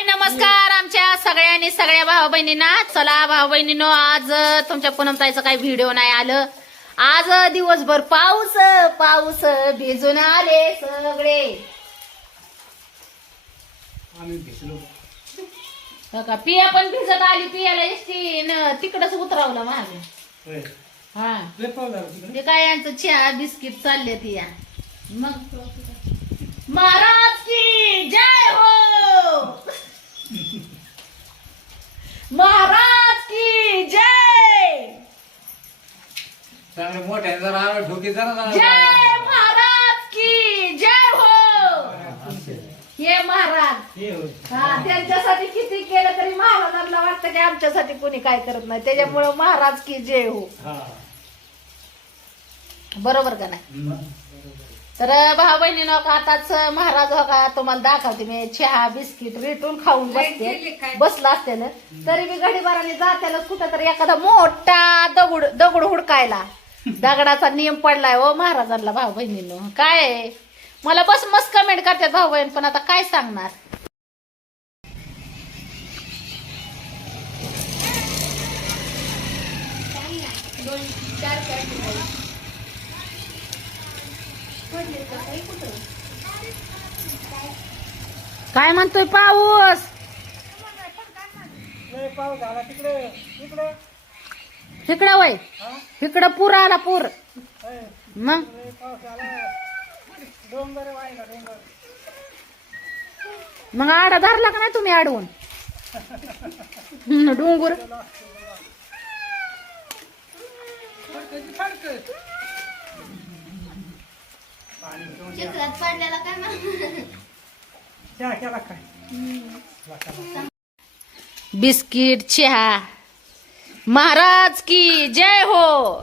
हाय नमस्कार. आमच्या सगळ्यांनी सगळ्या भाऊ बहिणींना चला भाऊ बहिणीनो आज तुमच्या पूनमताईचं काही व्हिडिओ नाही आलं. आज दिवसभर पाऊस पाऊस भिजून आले सगळे. हो का पिया पण भिजत आली पियाला एसटी तिकडच उतरावलं मागे. होय. हा. ते काय यांचं चहा बिस्किट चालले ती या मग महाराज की जय हो! महाराज की जय! चांगले मोठ्या जरा आवाज ठोकी जरा. जय महाराज की जय हो! हे महाराज. हे. होय. हा त्यांच्यासाठी किती केलं तरी महाराजांना वाटतं की आमच्यासाठी कोणी काय करत नाही. त्याच्यामुळं महाराज की जय हो. हा. बरोबर का नाही? मग. तर भाऊ बहिणीनं का आताच महाराज हो का तुम्हाला दाखवते मी चहा बिस्किट रेटून खाऊन बसते. बसला असते ना तरी मी घडीभराने जात्याला कुठं तरी एखादा मोठा दगड दगड हुडकायला. दगडाचा नियम पडलाय हो महाराजांना भाऊ बहिणीनं. काय? मला बस मस्त कमेंट करतात भाऊ बहीण पण आता काय सांगणार? काय म्हणतोय पाऊस? पाऊस झाला. तिकडे तिकडे. इकडं वय? इकडं पूर आला पूर. मग? मग आडा धरला का नाही तुम्ही हम्म, डोंगर. चिखलात पडलेला काय केला काय बिस्किट चहा। महाराज की जय हो।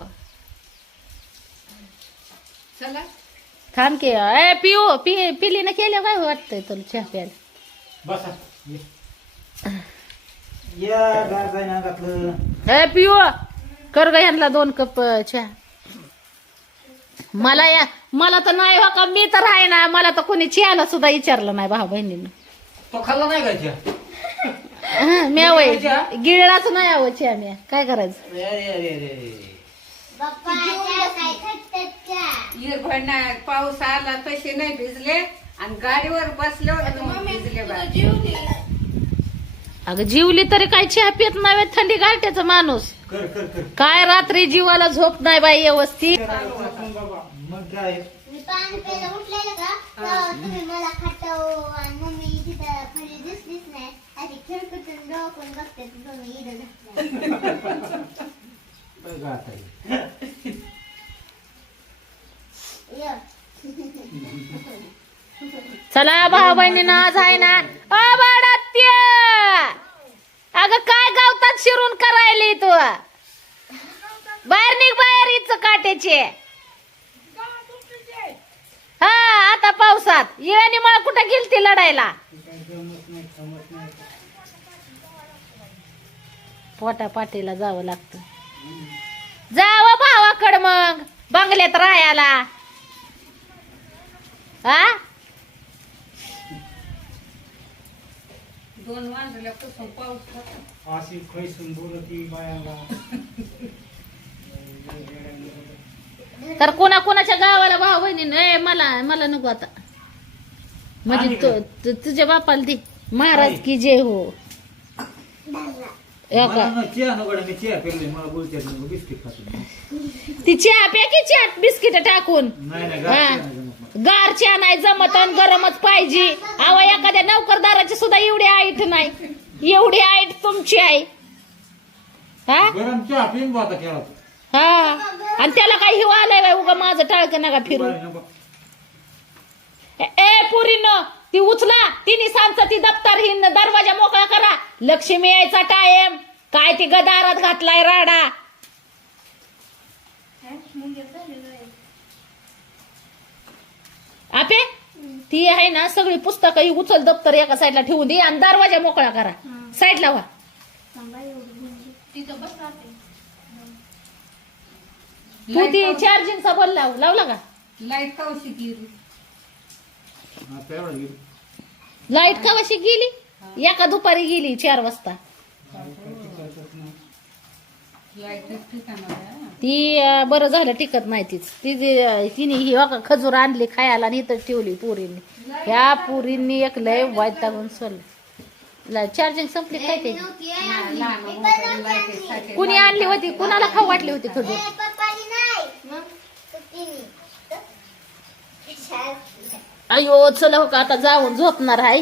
चला। थांब की ए पिऊ पि पिली ना केलं काय वाटतंय तुला चहा प्यायला? ए पिऊ कर ग यांना दोन कप चहा. मला या मला तर नाही हो का मी तर आहे ना मला तर कोणी चहाला सुद्धा विचारलं नाही भाऊ बहिणीनं. तो खाल्ला नाही का चहा हं, गिळलाच नाही आवं चहा म्या काय करायचं? अरे अरे अरे अरे बाप्पा काय खट्टच्या निर्भणार पाऊस आला तसे नाही भिजले. आणि गाडीवर बसले होते मग भिजले बाहेर. अगं जीवली तरी काय चहा पित नाही थंडी गारट्याचा माणूस. कर कर कर. काय रात्री जीवाला झोप नाही बाई व्यवस्थित? मग काय? मी पाणी प्यायला उठलेलं का? तेव्हा तुम्ही मला खातो आणि मम्मी तिथं खाली दिसलीच नाही. अशी खिडकीतून डोकून बघते तर तुम्ही इथं झोपलाय. गात आहे. ये. चला भाऊ बहिणीनं आज आहे ना अबाडात्य अगं काय गावतात शिरून करायली तू? बाहेर निघ बाहेर इच काट्याचे. हा आता पावसात. येणी मला कुठं गेलती लढायला? पोटा पाटीला जावं लागतं. जावं भावाकड मग. बंगल्यात राहायला. हा दोन वाजल्यापासून पाऊस होता. अशी खैसून बोलती बायाला तर कोणा कोणाच्या गावाला भाऊ बहिणी मला मला नको आता. म्हणजे तु- तुझ्या बापाला दे. महाराज की जय हो. ती चहा प्या की चहा बिस्किट टाकून? हा. गार चहा नाही जमत गरमच पाहिजे. अहो एखाद्या नौकरदाराची सुद्धा एवढी आईट नाही. एवढी आईट तुमची आहे. हा? गरम चहा पिऊन. हा. आणि त्याला काही हिवा आलाय बाई उगा माझं टाळकं नका फिरू. ए पुरीनो ती उचला तिने सांगता ती दप्तर हिन दरवाजा मोकळा करा. लक्ष्मी यायचा टाइम काय ती गदारात घातलाय राडा. आपे ती आहे ना सगळी पुस्तकं ही उचल दप्तर एका साईडला ठेवून दे आणि दरवाजा मोकळा करा. साईडला व्हा तू ती चार्जिंगचा बल लाव लावला का लाइट कवशी गेली हा, तेवढं घे. लाइट गेली एका दुपारी गेली चार वाजता लाइट ठिकाणा ती अं, बरं झालं टिकत नाही तीच ती जी- तिने ही बघा खजूर आणली खायला आणि इथं ठेवली पुरींनी ह्या पुरींनी एक लय वाईट टाकून सोडलं चार्जिंग संपली काय ते. कुणी आणली होती कुणाला खाऊ वाटली होती खजूर ए, पप्पानी नाही मग तर तिने तर- शाळेत. अयो चला हो का आता जाऊन झोपणार आहे.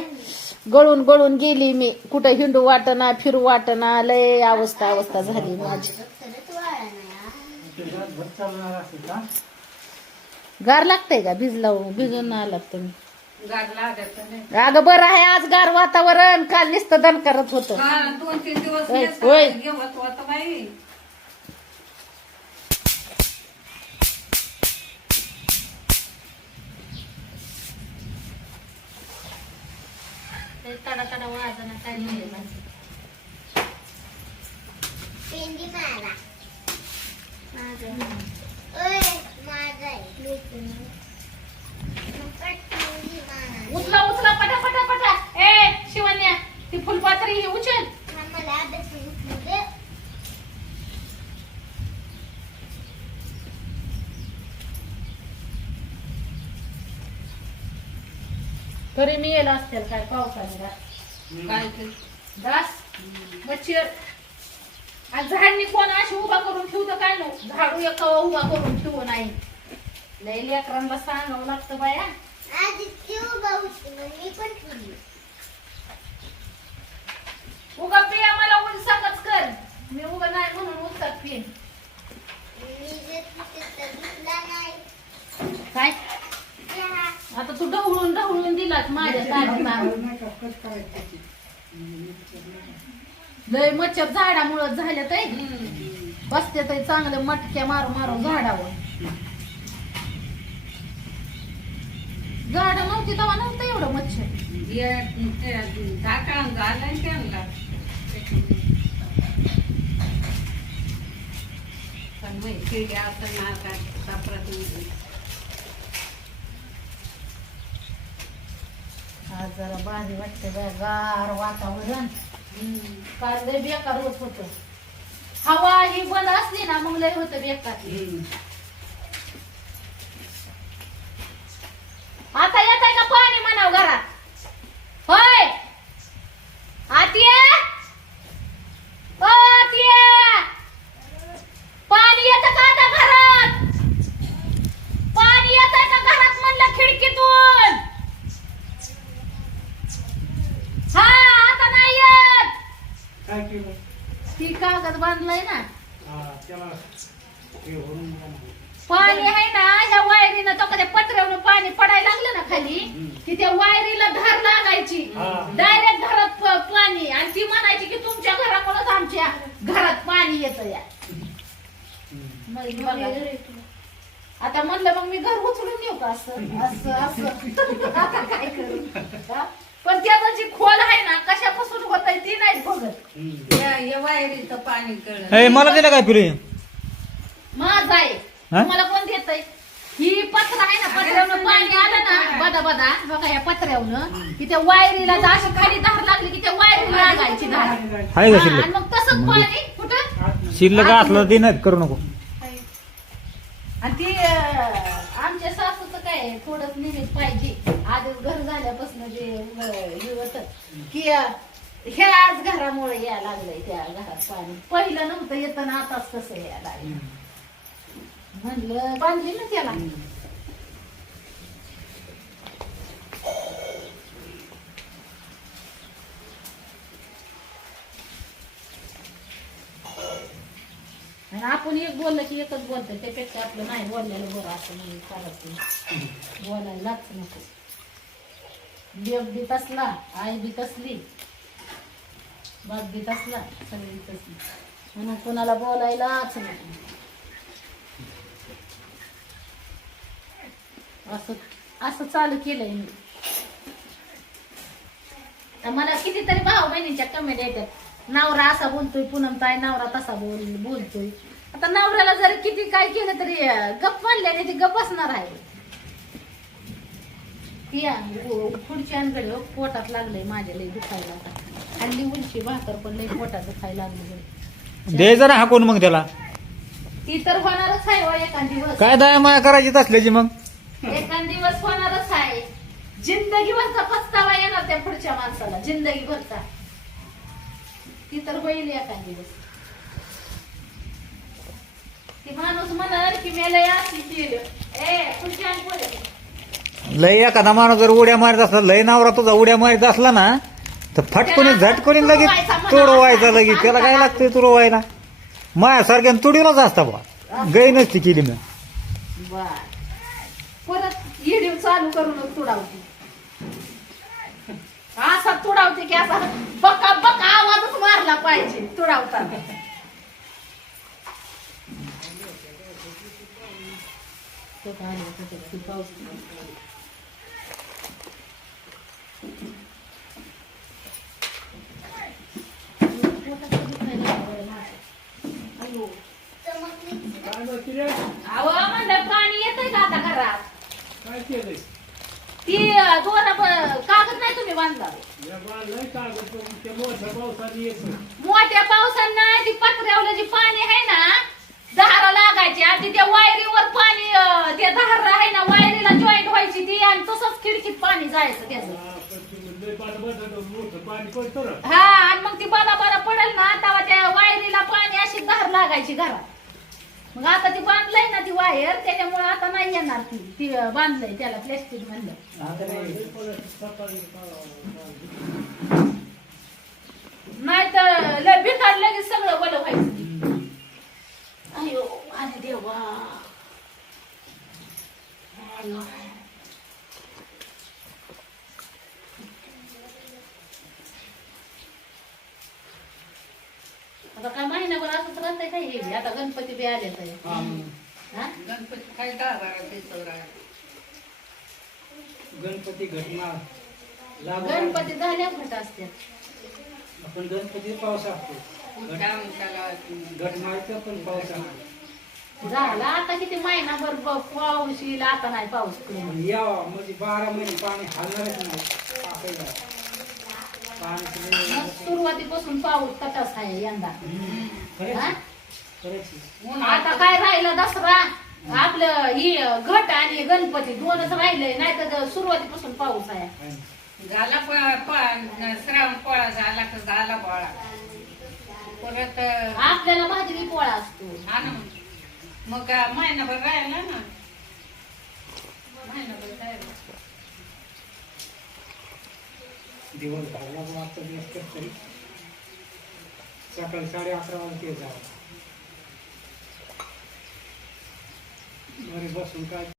गळून गळून गेली मी. कुठं हिंडू वाटना फिरू वाटना लय अवस्था अवस्था झाली माझी. गार लागतंय का भिजला भिजून आलात तुम्ही? अगं बरं आहे आज गार वातावरण. काल नुसतं दण करत होतं. हा दोन तीन दिवस होय, तडा तडा वाजना काय पेंडी मारा. माझं. ओय माझं आहे मग पेंडी मारा. उचला उचला पटा पटा पटा ए शिवन्या ती फुलपात्री ही उचल हा, मला अभ्यास उचलू दे. तरी मी येला असतील काय पावसाने का काय ते? दास मच्छर आणि झाडणी कोण अशी उभा करून ठेवतं काय नो? झाडू एक उभा करून ठेवू नाही. लय लेकरांना सांगावं लागतं बाया. आधी होती मग मी पण ठेवली. उगा पिया मला उलसाकच कर. मी उगा नाही म्हणून उलसाक पिन. मी जे तिथे दिसला नाही. काय. आता तू ढवळून ढवळून दिलास माझ्या करायची त्याची. लय मच्छर झाडामुळं झाल्या ताई. बसते ताई चांगले मटक्या मारू मारू झाडावर. झाड नव्हती तेव्हा नव्हतं एवढं मच्छर. पण मग किडी असं नाका सापडत नाही आज जरा भारी वाटते बाय गार वातावरण. काल लय बेकार होत होत. हवा ही बंद असली ना मग लय होत बेकार आता येत आहे का पाणी म्हणाव घरात होय आतिये ओ आतिये पाणी येत का आता घरात पाणी येत आहे का घरात म्हणलं खिडकीतून हा आता नाही येत काय केलं ती कागद बांधलाय ना हा त्याला हे भरून टाक. पाणी आहे ना ह्या वायरीनं तो कधी पत्र्यावरून पाणी पडायला लागलं ना खाली की त्या वायरीला धार लागायची हा. डायरेक्ट घरात प- पाणी आणि ती म्हणायची की तुमच्या घरामुळेच आमच्या घरात पाणी येतं या बघा. आता म्हणलं मग मी घर उचलून येऊ का असं असं असं. आता काय करू? हा? पण त्याचं जी खोल आहे ना कशापासून होत आहे ती नाही बघत. वायरीचं पाणी कळलं. ए मला दिलं काय फिरे माझ आहे. हा? तुम्हाला कोण देत ही पत्र आहे ना पत्र्यावरून पाणी आलं ना. बदा बदा बघा या पत्र्यावरून. की त्या वायरीला जर अशी खाली धार लागली की त्या वायरीला लागायची धार. आहे का हा, आणि शिल्लक मग तसंच पाणी कुठं? शिल्लक असलं ते नाही करू नको. आणि ती आमच्या सासूचं काय थोडंच निमित पाहिजे. आधीच घर झाल्यापासून जे हे होत की ह्या आज घरामुळे यायला लागलंय त्या घरात पाणी. पहिलं नव्हतं येतं ना आताच कसं यायला लागलं म्हणलं बांधली ना त्याला आणि आपण एक बोललं की एकच बोलतो त्यापेक्षा आपलं नाही बोललेलं बरं असं म्हणून चालत नाही. बोलायलाच नको. लेक बी तसला आई बी तसली बाप बी तसला सगळी तसली. म्हणून कोणाला बोलायलाच नको. असं असं चालू केलंय मी. तर मला कितीतरी भाऊ बहिणींच्या कमेंट येतात. नवरा असा बोलतोय पूनम ताई नवरा तसा बोल बोलतोय. आता नवऱ्याला जरी किती काय केलं तरी गप्प म्हणल्याने ती गप्प असणार आहे. ती आण, उ- पुढची आणकडे हो, पोटात लागलंय माझ्या लई दुखायला आता. हल्ली उलशी भाकर पण लई पोटात दुखायला लागली द्यायचं ना हाकून मग त्याला. ती तर होणारच आहे हो एखाद दिवस. काय दया माया करायची असल्याची मग? एखाद दिवस होणारच आहे. जिंदगीभरचा पस्तावा येणार त्या पुढच्या माणसाला जिंदगीभरचा. ती तर होईल एखाद दिवस ती माणूस म्हणाल की मेलं या केलं ए आणि पुढे लय एखादा माणूस जर उड्या मारत असला लय नावरा तुझा उड्या मारत असला ना तर फटकोनी झटकोनी लगेच तुडवायचा लगेच. त्याला काय लागतंय तुडवायला? मायासारख्या तुडीलाच असता बा गै नसती केली मी. परत व्हिडिओ चालू करून तुडावते. असा तुडावते की असा बका बका आवाजच मारला पाहिजे तुडावताना अहो म्हणलं पाणी येतंय का आता घरात? काय केलंय? ती दोरा कागद नाही तुम्ही बांधला? मोठ्या पावसाने ती पत्र्यावलं जी पाणी आहे ना दहारा लागायची. आणि त्या वायरीवर पाणी त्या दहारा आहे ना वायरीला जॉईंट व्हायची ती आणि तसंच खिडकीत पाणी जायचं त्याचं. हा आणि मग ती बाला बाला पडेल ना तेव्हा त्या वायरीला पाणी अशी धार लागायची घरात. मग आता ती बांधलंय ना ती वायर त्याच्यामुळे आता नाही येणार ती. ती बांधलंय त्याला प्लॅस्टिक म्हणलं नाही तर लय भिकार लगेच सगळं बरं व्हायचं. अयो आणि देवा अयो. आता काय महिनाभर असंच राहतंय काय हे? आता गणपती बी आले तर. हा गणपती काय दहा बारा दिवसावर आहे. गणपती घटना गणपती झाल्या घट असतात आपण गणपती पाऊस असतो. घटनाचं पण पाऊस असतो झाला आता किती महिनाभर ब- पाऊस येईल आता नाही पाऊस पडेल. आणि यावा म्हणजे बारा महिने पाणी हलणारच नाही. मग सुरुवातीपासून पाऊस तटाच आहे यंदा. खरंच हा? आता काय राहिलं दसरा? आपलं ही घट आणि गणपती दोनच राहिले नाही तर सुरुवातीपासून पाऊस आहे. झाला श्रावण पोळा झाला का झाला पोळा. परत आपल्याला भाजरी पोळा असतो. हा ना मग. महिनाभर राहिला ना. महिनाभर राहिला. दिवस झाला मागचा दिवस कसं तरी. सकाळी साडे अकरा वाजता जावं. घरी बसून काय